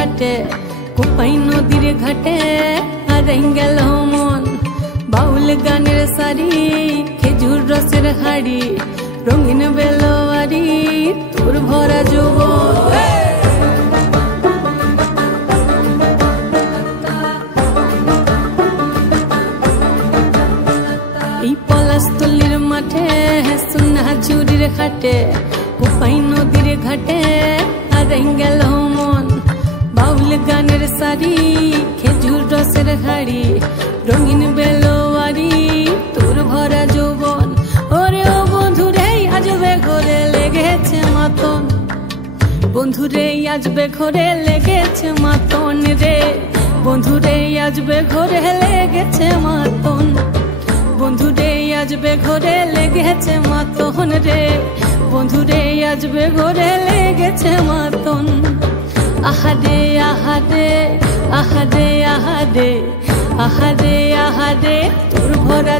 খাটে কোপাই নদীর ঘাটে হারাই গেল মন বাউল গানের সারি খেজুর রসের হাড়ি রঙিন বেলোয়ারি তোর ভরা যৌবন এই পলাশতলির মাঠে সোনা ঝুরির খাটে কোপাই নদীর ঘাটে হারাই গেল মন বাউল গানের সারি খেজুর রসের হাড়ি রঙিন বেলোয়ারি তোর ভরা যৌবন ওরে ও বন্ধুরে আজবে ঘরে লেগেছে মাতন বন্ধুরে আজবে ঘরে লেগেছে মাতন রে বন্ধুরে আজবে ঘরে লেগেছে মাতন বন্ধুরে আজবে ঘরে লেগেছে মাতন রে বন্ধুরে আজবে ঘরে লেগেছে মাতন আহারে আহারে আহারে আহারে আহারে আহারে তোর ভরা